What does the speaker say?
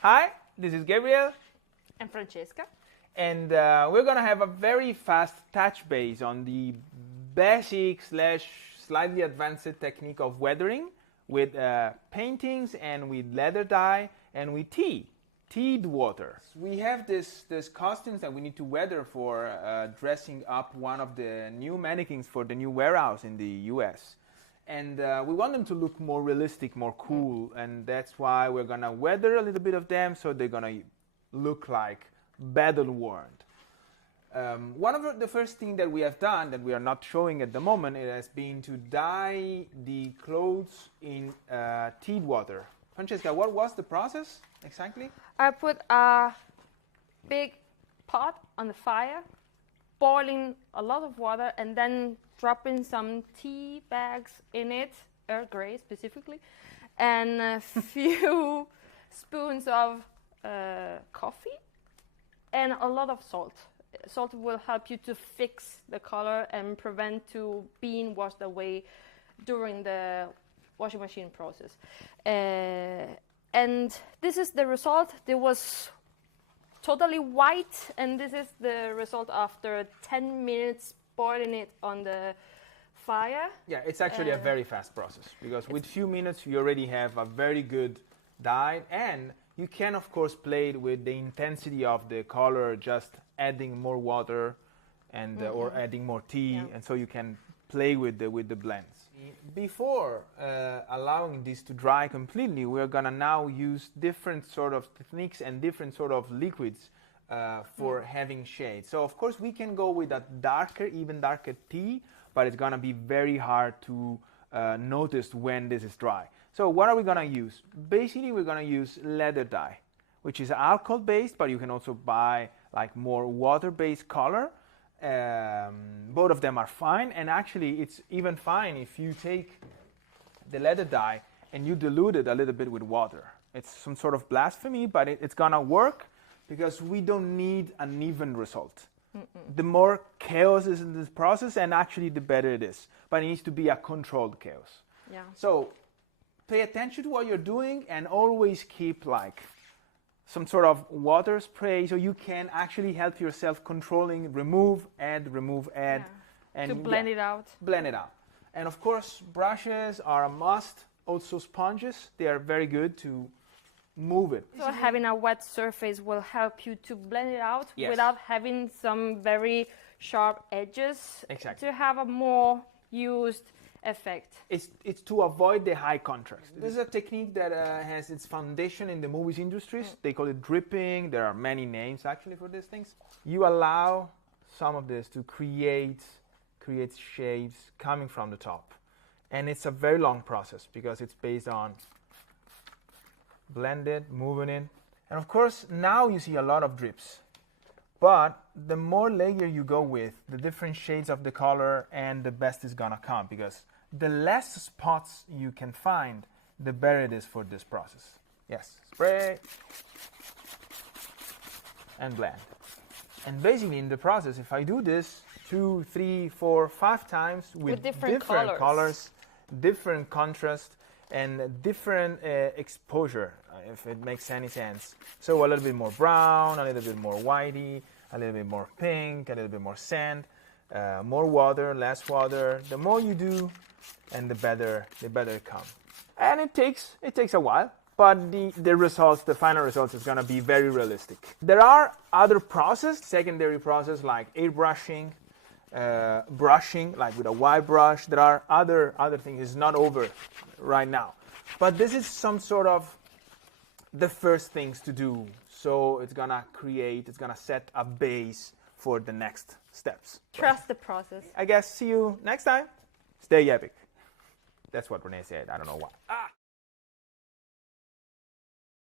Hi, this is Gabriele. And Francesca. And we're going to have a very fast touch base on the basic / slightly advanced technique of weathering with paintings and with leather dye and with teed water. We have this costumes that we need to weather for dressing up one of the new mannequins for the new warehouse in the US. And we want them to look more realistic, more cool, and that's why we're going to weather a little bit of them so they're going to look like battle-worn. One of the first things that we have done that we are not showing at the moment, it has been to dye the clothes in teed water. Francesca, what was the process exactly? I put a big pot on the fire, boiling a lot of water, and then dropping some tea bags in it, Earl Grey specifically, and a few spoons of coffee and a lot of salt. Salt will help you to fix the color and prevent to being washed away during the washing machine process. And this is the result. It was totally white, and this is the result after 10 minutes boiling it on the fire. Yeah, it's actually a very fast process because with few minutes you already have a very good dye, and you can of course play with the intensity of the color, just adding more water and or adding more tea, and so you can play with the blends. Before allowing this to dry completely, we're gonna now use different sort of techniques and different sort of liquids for having shades. So of course we can go with a darker, even darker tea, but it's gonna be very hard to notice when this is dry. So what are we gonna use? Basically we're gonna use leather dye, which is alcohol based, but you can also buy like more water-based color. Both of them are fine, and actually it's even fine if you take the leather dye and you dilute it a little bit with water. It's some sort of blasphemy, but it's gonna work because we don't need an even result. The more chaos is in this process, and actually the better it is, but it needs to be a controlled chaos. Yeah. So pay attention to what you're doing and always keep like some sort of water spray so you can actually help yourself controlling, remove, add, Yeah. and to blend it out. Blend it out. And of course, brushes are a must. Also sponges, they are very good to move it. So having a wet surface will help you to blend it out without having some very sharp edges. Exactly. To have a more used effect. It's to avoid the high contrast. This is a technique that has its foundation in the movies industries. They call it dripping. There are many names actually for these things. You allow some of this to create shades coming from the top. And it's a very long process because it's based on blended, moving in. And of course, now you see a lot of drips. But the more layer you go with, the different shades of the color, and the best is gonna come, because the less spots you can find, the better it is for this process. Yes, spray and blend. And basically in the process, if I do this 2, 3, 4, 5 times with different colors, different contrast, and different exposure, if it makes any sense. So a little bit more brown, a little bit more whitey, a little bit more pink, a little bit more sand, more water, less water. The more you do, and the better it comes. And it takes a while, but the results, the final results, is gonna be very realistic. There are other processes, secondary process like airbrushing, brushing, like with a white brush. There are other things. It's not over right now, but this is some sort of the first things to do. So it's gonna set a base for the next steps. Trust the process. I guess see you next time. Stay epic. That's what Renee said. I don't know why.